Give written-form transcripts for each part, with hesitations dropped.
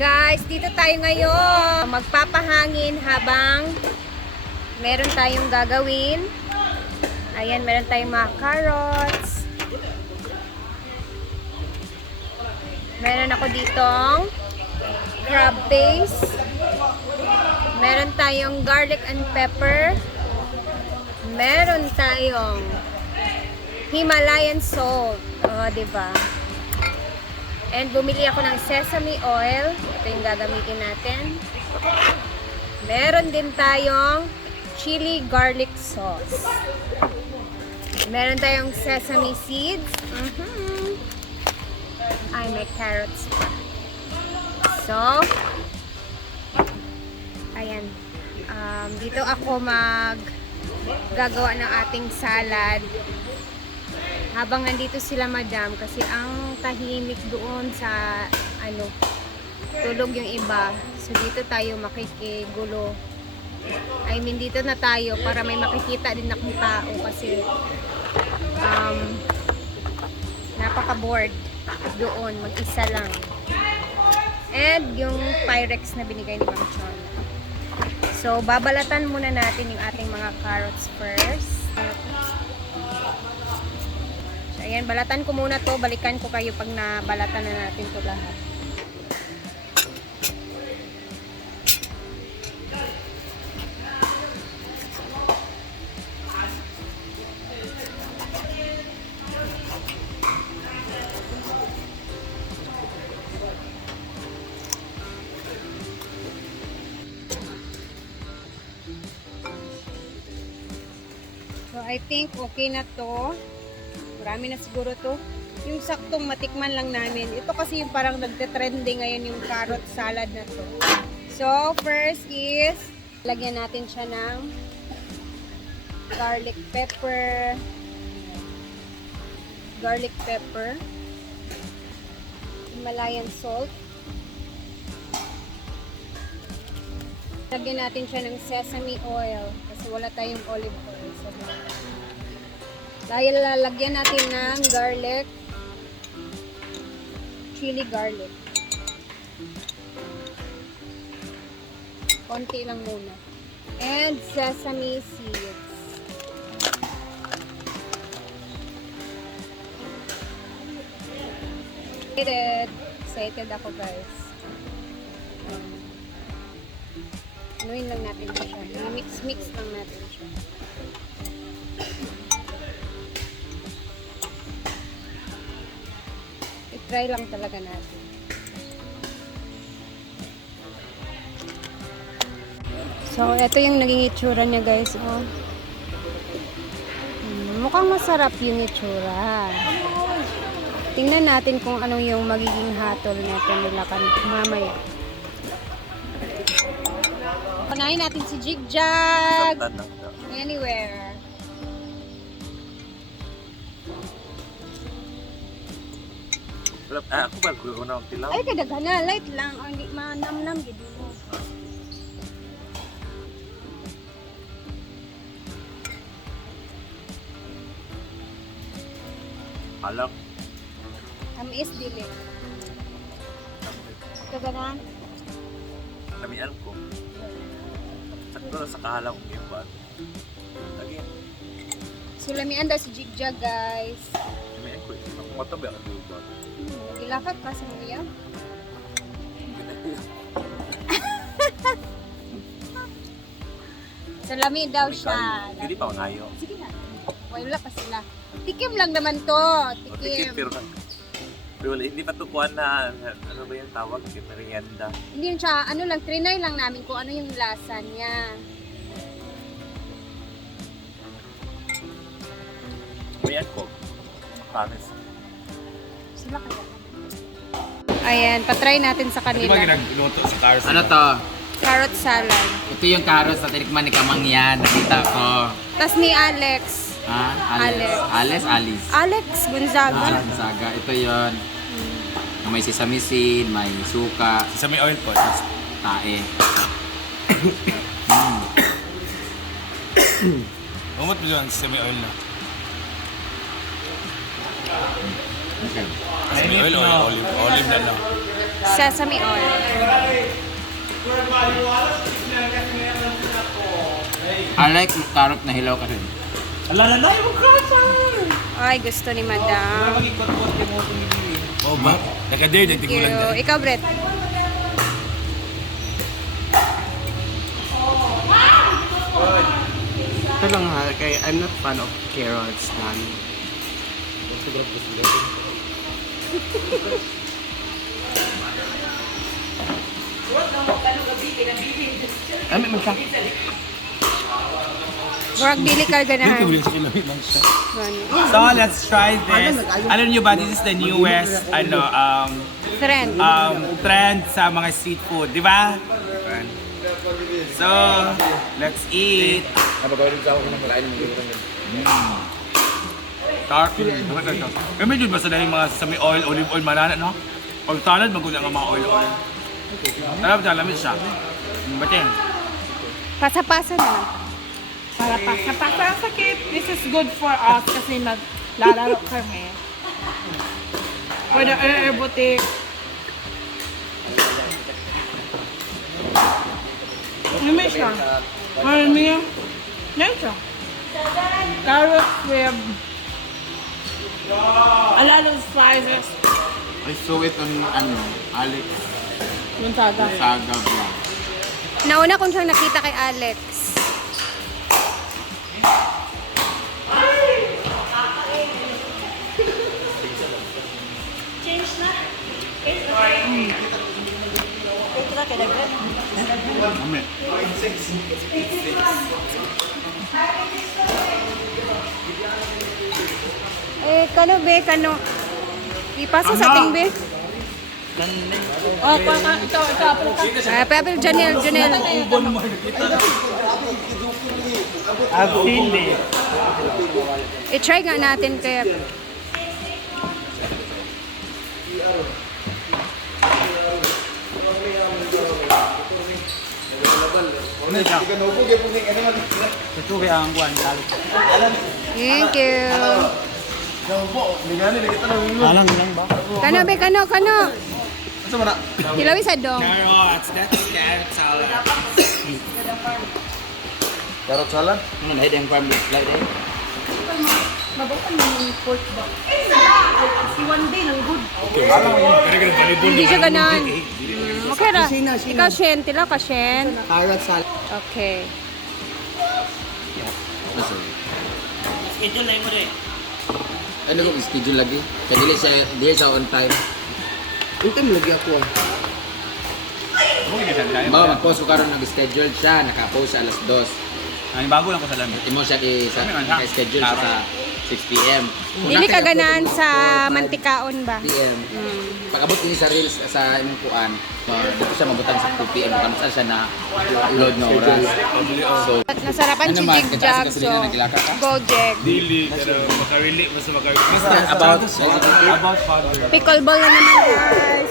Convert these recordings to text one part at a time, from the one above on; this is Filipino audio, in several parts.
Guys, dito tayo ngayon. Magpapahangin habang meron tayong gagawin. Ayan, meron tayong mga carrots. Meron ako ditong crab paste. Meron tayong garlic and pepper. Meron tayong Himalayan salt. O, diba? And bumili ako ng sesame oil. Ito yung gagamitin natin. Meron din tayong chili garlic sauce. Meron tayong sesame seeds. Ay, may carrots pa. So, ayan. Dito ako gagawa ng ating salad. Habang nandito sila madam, kasi ang tahimik doon sa tulog yung iba. So dito tayo makikigulo. I mean, dito na tayo para may makikita din akong tao kasi napaka-bored doon, mag-isa lang. And yung Pyrex na binigay ni Ma'am Chon. So babalatan muna natin yung ating mga carrots first. Ayan, balatan ko muna to. Balikan ko kayo pag nabalatan na natin to lahat. So, I think okay na to. Marami na siguro to. Yung saktong matikman lang namin. Ito kasi yung parang nagte-trending ngayon yung carrot salad na to. So, first is lagyan natin siya ng garlic pepper. Garlic pepper. Himalayan salt. Lagyan natin siya ng sesame oil kasi wala tayong olive oil. So, dahil lalagyan natin ng garlic, chili garlic. Konti lang muna. And sesame seeds. Excited ako guys. Anuin lang natin siya. Mix lang natin siya. I-try lang talaga natin. So, ito yung naging itsura niya guys. Oh. Mukhang masarap yung itsura. Tingnan natin kung anong yung magiging hatol nito nila mamaya. Panahin natin si Jigjag. Anywhere. Ako ba ko na tilaw? Ay kadaghan na light lang, hindi manamnam gid mo. Alam. Is dili. Ito gana? Kamian ko. Sakto sa kahalang ko yung bato. Lagi. Sulamian daw si Jigjag guys. Kamian ko. Ako matabi ang yung bato. Nagilakad pa sa mga yan. Salami daw siya. Hindi pa ngayo. Sige na. Wala pa sila. Tikim lang naman to. Tikim. Pero hindi pa tukuan na, ano ba yung tawag? Merienda. Hindi yun siya, trinay lang namin kung ano yung lasa niya. Kamian ko. Promise. Sila kaya. Ayan, patry natin sa kanila. Ano ba ginagluto sa cars? Ano to? Carrot salad. Ito yung carrots na tinikman ni Kamangyan. Nakita ko. Tas ni Alex. Ha? Alice? Alex Gonzaga. Gonzaga. Ito yun. May sesame seed, may suka, Sesame oil po. tae. Umot mo yun, sesame oil na. Okay. Sesame oil o olive na lang. sesame oil. I like carrot na hilaw kasi. Ala na na yung kasa! Ay, gusto ni Madam. Oh ba? Nakadir, Thank nagtigulan you. na. Ikaw, Brett. Ito lang ha, kaya I'm not fan of carrots na. Ay, may siya. Murag dili ka Dito ganahan. mo yung sa kilawin lang siya. So let's try this. Alam niyo ba, this is the newest Friend. trend sa mga street food, di ba? So, let's eat. Dark. Kaya medyo ba sa dahil mga sa may oil, olive oil, manana, no? Pag salad, magulang ang mga oil. Alam siya. Batin. Pasa-pasa na. Para sa sakit, this is good for us kasi naglalaro kami. For the aerobotic. Ano siya? Ano niya? Yan siya. Carrots with a lot of spices. I saw it on Alex Yung saga. Saga vlog. Nauna kong siyang nakita kay Alex. Kano be, kano? Ipasa sa ating be. Oh, ito, Pero Janelle. I've seen it. I-try nga natin kaya. Ito kaya ang buwan. Thank you. Alang lang ba? Kano be, kano? Tilawi sa dong. Carrots, that's carrot salad. Carrot salad? Ano na hidden farm like that? Hindi siya ganan. Okay ra. Ikaw, Shen. Tilaw ka, Shen. Carrot salad. Okay. Ano ko schedule lagi? Kaya dili siya on time. Ito mo lagi ako. Ba mag-post ko karon nag-schedule siya, naka-post siya alas 2. Ay, bago lang ko sa lamit. Imo siya naka-schedule siya sa 6 p.m. Dili ka ganan sa mantikaon ba? PM. Pag abot ni sa reels sa imong kuan, dito siya mabutan sa 2 PM kung saan siya na load na oras. So, Nasarapan si naman, Jig kataas Jag, ka so kanina, naglakad ka? go Jig. Dili, pero makarelate mo sa makarelate. about father. Pickleball na naman guys.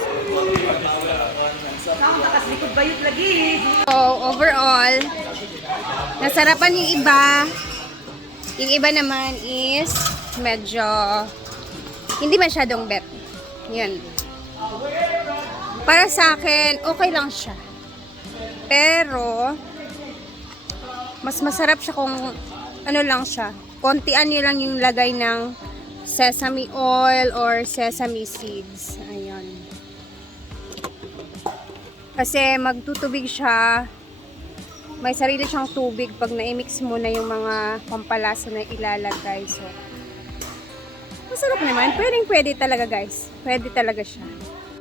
So overall, nasarapan yung iba. Yung iba naman is medyo hindi masyadong bet. Yan. Para sa akin, okay lang siya. Pero mas masarap siya kung ano lang siya. Kontian nyo lang yung lagay ng sesame oil or sesame seeds. Ayan. Kasi magtutubig siya. May sarili siyang tubig pag na-mix mo na yung mga pampalasa na ilalagay. So, masarap naman. Pwede talaga guys. Pwede talaga siya.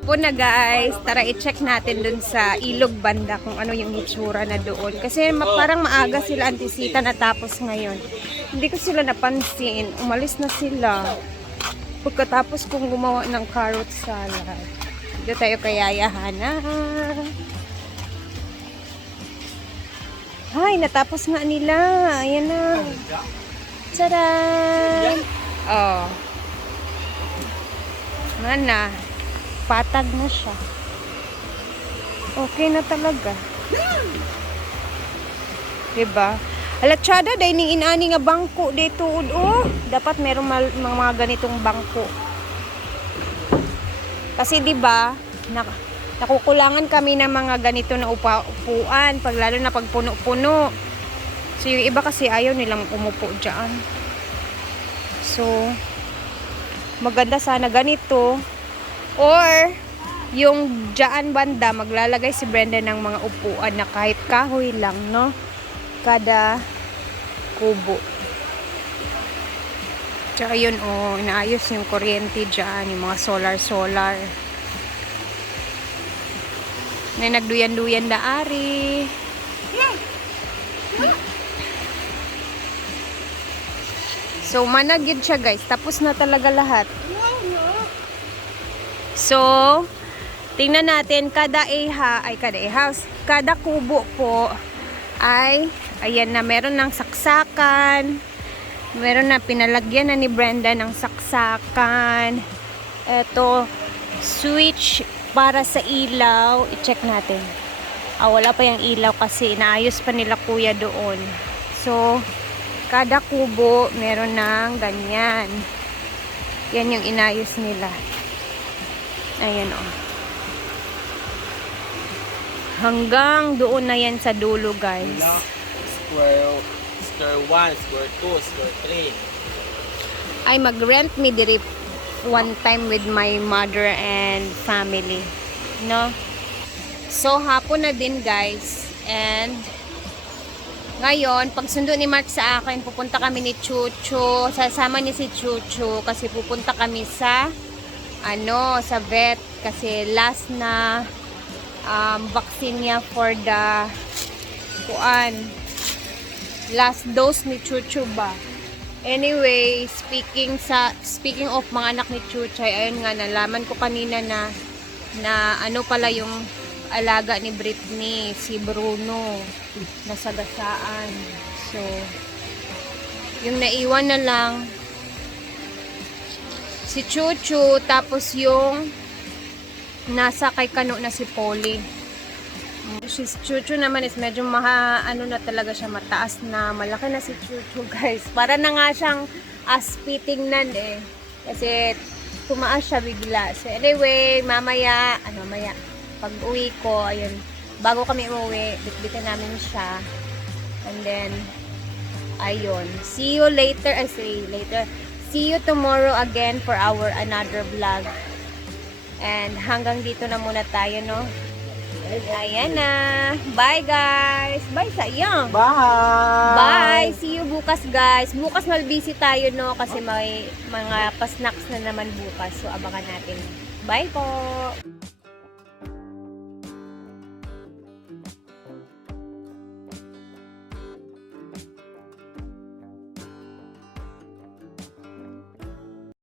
Po na guys, tara i-check natin dun sa ilog banda kung ano yung hitsura na doon. Kasi parang maaga sila antisita natapos ngayon. Hindi ko sila napansin. Umalis na sila. Pagkatapos kong gumawa ng carrot salad. Dito tayo kayayahan na. Ay, natapos nga nila. Ayan na. Tcharan! Oh. Mana. Patag na siya. Okay na talaga. Diba? Alatsada, dahil ning inani nga bangko dito. Oh, dapat meron mga ganitong bangko. Kasi diba, nakukulangan kami ng mga ganito na upuan, pag lalo na pag puno-puno. So yung iba kasi ayaw nilang umupo dyan. So maganda sana ganito, or yung dyan banda maglalagay si Brenda ng mga upuan na kahit kahoy lang, no, kada kubo. Tsaka yun, inaayos yung kuryente dyan, yung mga solar. May nagduyan-duyan na ari. So, managid siya guys. Tapos na talaga lahat. So, tingnan natin, kada house, kada kubo po ay, ayan na, meron ng saksakan. Meron na, pinalagyan na ni Brenda ng saksakan. Ito, switch para sa ilaw. I-check natin. Wala pa yung ilaw kasi inaayos pa nila kuya doon. So, kada kubo meron ng ganyan. Yan yung inayos nila. Ayan o. Hanggang doon na yan sa dulo, guys. Square 1, square 2, square 3. Ay mag-rent me diri one time with my mother and family, no? So hapon na din guys, and ngayon pagsundo ni Mark sa akin, pupunta kami ni Chucho, sasama niya si Chucho kasi pupunta kami sa sa vet kasi last na vaccine niya for the last dose ni Chucho ba. Anyway, speaking of mga anak ni Chuchay, ayun nga, nalaman ko kanina na ano pala yung alaga ni Britney, si Bruno, nasagasaan. So, yung naiwan na lang si Chucho, tapos yung nasa kay Kano na si Polly. Si Chucho naman is medyo na talaga siya, mataas na, malaki na si Chucho guys. Para na nga siyang aspiting nan kasi tumaas siya bigla. So anyway, mamaya pag uwi ko, ayun, bago kami umuwi, bitbitin namin siya. And then ayun, see you later. See you tomorrow again for our another vlog. And hanggang dito na muna tayo, no? Ayan na. Bye guys. Bye sa iyo. Bye! Bye. See you bukas guys. Bukas mal-busy tayo, no? Kasi may mga pa-snacks na naman bukas. So abangan natin. Bye po.